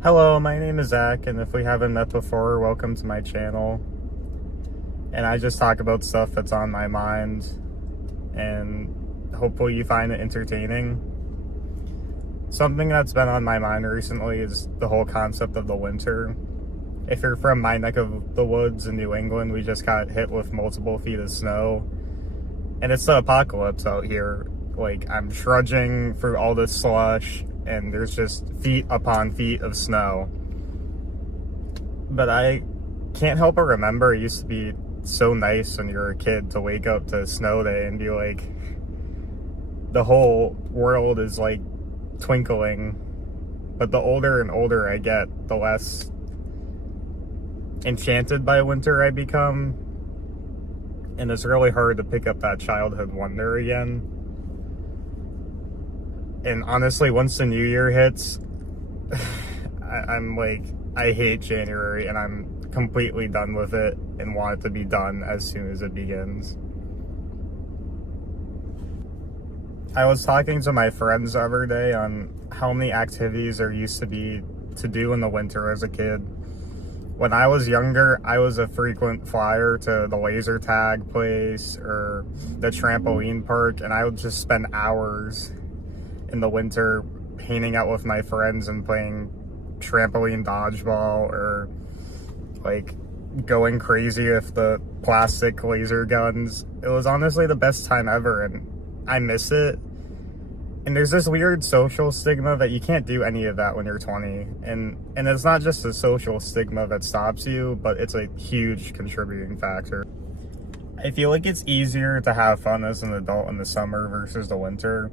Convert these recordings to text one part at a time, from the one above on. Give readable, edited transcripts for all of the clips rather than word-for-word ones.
Hello, my name is Zach, and if we haven't met before, welcome to my channel. And I just talk about stuff that's on my mind, and hopefully you find it entertaining. Something that's been on my mind recently is the whole concept of the winter. If you're from my neck of the woods in New England, we just got hit with multiple feet of snow, and it's the apocalypse out here. Like, I'm trudging through all this slush, and there's just feet upon feet of snow. But I can't help but remember it used to be so nice when you were a kid to wake up to snow day and be like, the whole world is like twinkling. But the older and older I get, the less enchanted by winter I become. And it's really hard to pick up that childhood wonder again. And honestly, once the new year hits, I'm like, I hate January, and I'm completely done with it and want it to be done as soon as it begins. I was talking to my friends the other day on how many activities there used to be to do in the winter as a kid. When I was younger, I was a frequent flyer to the laser tag place or the trampoline park, and I would just spend hours in the winter hanging out with my friends and playing trampoline dodgeball, or like going crazy with the plastic laser guns. It was honestly the best time ever, and I miss it. And there's this weird social stigma that you can't do any of that when you're 20. And it's not just a social stigma that stops you, but it's a huge contributing factor. I feel like it's easier to have fun as an adult in the summer versus the winter.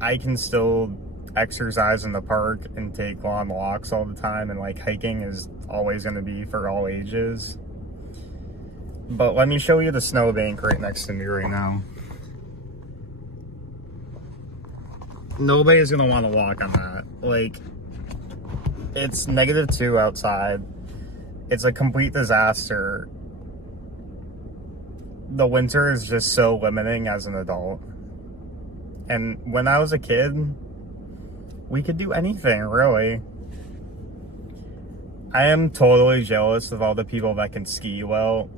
I can still exercise in the park and take long walks all the time, and like hiking is always going to be for all ages. But let me show you the snowbank right next to me right now. Nobody's going to want to walk on that. Like, it's -2 outside. It's a complete disaster. The winter is just so limiting as an adult. And when I was a kid, we could do anything, really. I am totally jealous of all the people that can ski well.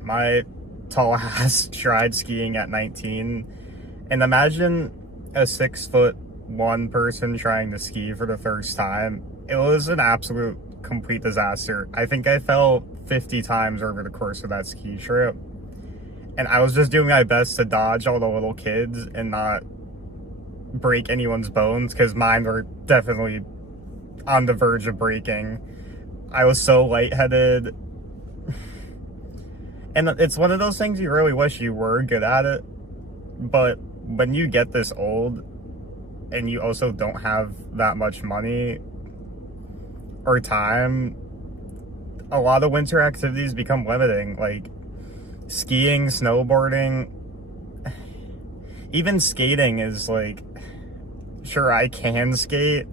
My tall ass tried skiing at 19, and imagine a 6'1" person trying to ski for the first time. It was an absolute complete disaster. I think I fell 50 times over the course of that ski trip, and I was just doing my best to dodge all the little kids and not break anyone's bones, because mine were definitely on the verge of breaking. I was so lightheaded. And it's one of those things you really wish you were good at it, but when you get this old and you also don't have that much money or time, a lot of winter activities become limiting, like skiing, snowboarding, even skating is like, sure, I can skate,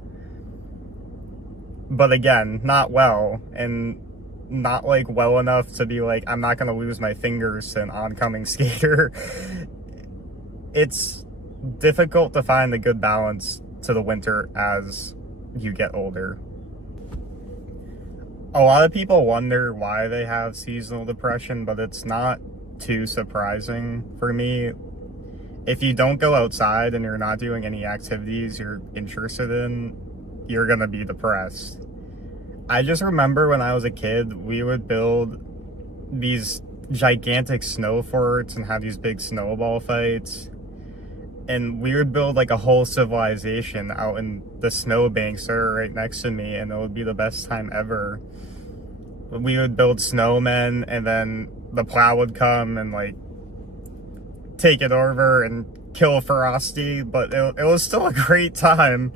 but again, not well, and not like well enough to be like, I'm not going to lose my fingers to an oncoming skater. It's difficult to find a good balance to the winter as you get older. A lot of people wonder why they have seasonal depression, but it's not too surprising for me. If you don't go outside and you're not doing any activities you're interested in, you're gonna be depressed. I just remember when I was a kid, we would build these gigantic snow forts and have these big snowball fights. And we would build like a whole civilization out in the snowbanks that are right next to me, and it would be the best time ever. We would build snowmen, and then the plow would come and like take it over and kill Frosty, but it was still a great time.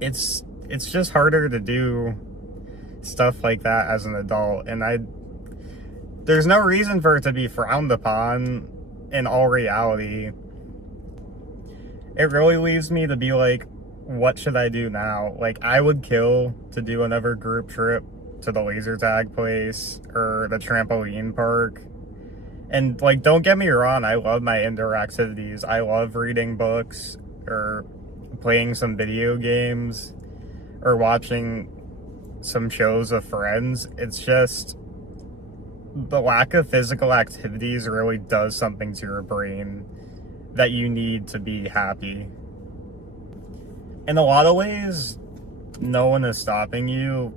It's just harder to do stuff like that as an adult, and there's no reason for it to be frowned upon in all reality. It really leaves me to be like, what should I do now? Like, I would kill to do another group trip to the laser tag place or the trampoline park. And like, don't get me wrong, I love my indoor activities. I love reading books. or playing some video games or watching some shows with friends. It's just the lack of physical activities really does something to your brain that you need to be happy. In a lot of ways, no one is stopping you,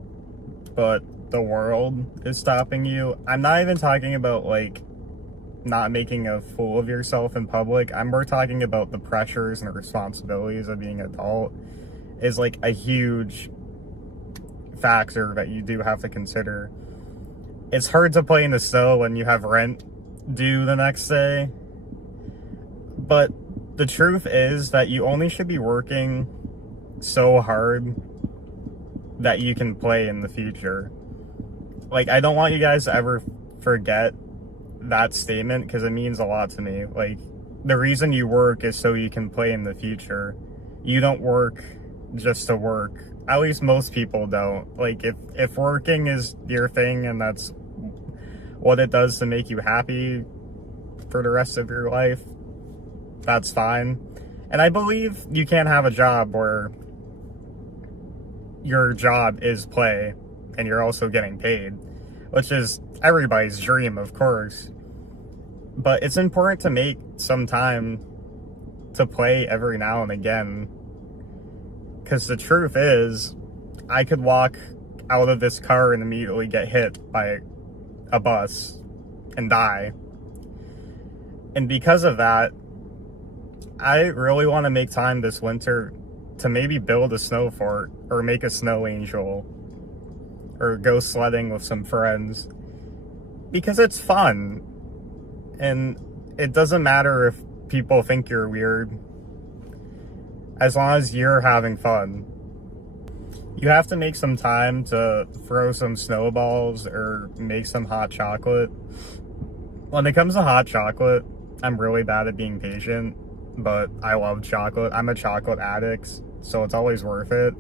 but the world is stopping you. I'm not even talking about like not making a fool of yourself in public. I'm more talking about the pressures and responsibilities of being an adult is like a huge factor that you do have to consider. It's hard to play in the snow when you have rent due the next day, but the truth is that you only should be working so hard that you can play in the future. Like, I don't want you guys to ever forget that statement because it means a lot to me. Like, the reason you work is so you can play in the future. You don't work just to work. At least most people don't. Like, if working is your thing and that's what it does to make you happy for the rest of your life, that's fine. And I believe you can't have a job where your job is play and you're also getting paid, which is everybody's dream, of course. But it's important to make some time to play every now and again, because the truth is, I could walk out of this car and immediately get hit by a bus and die. And because of that, I really want to make time this winter to maybe build a snow fort or make a snow angel or go sledding with some friends, because it's fun and it doesn't matter if people think you're weird as long as you're having fun. You have to make some time to throw some snowballs or make some hot chocolate. When it comes to hot chocolate, I'm really bad at being patient, but I love chocolate. I'm a chocolate addict, so it's always worth it.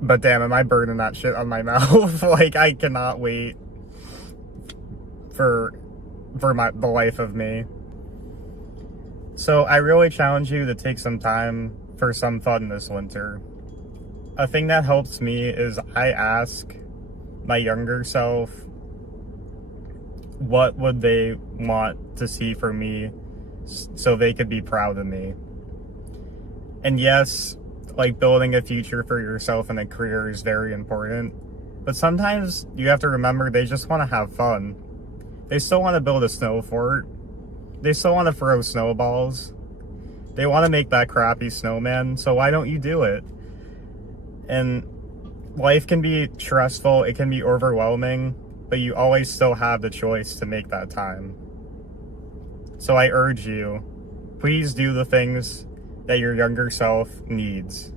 But damn, am I burning that shit on my mouth? Like, I cannot wait for the life of me. So I really challenge you to take some time for some fun this winter. A thing that helps me is I ask my younger self what would they want to see for me so they could be proud of me. And yes, like, building a future for yourself and a career is very important, but sometimes you have to remember they just want to have fun. They still want to build a snow fort. They still want to throw snowballs. They want to make that crappy snowman, so why don't you do it? And life can be stressful, it can be overwhelming, but you always still have the choice to make that time. So I urge you, please do the things that your younger self needs.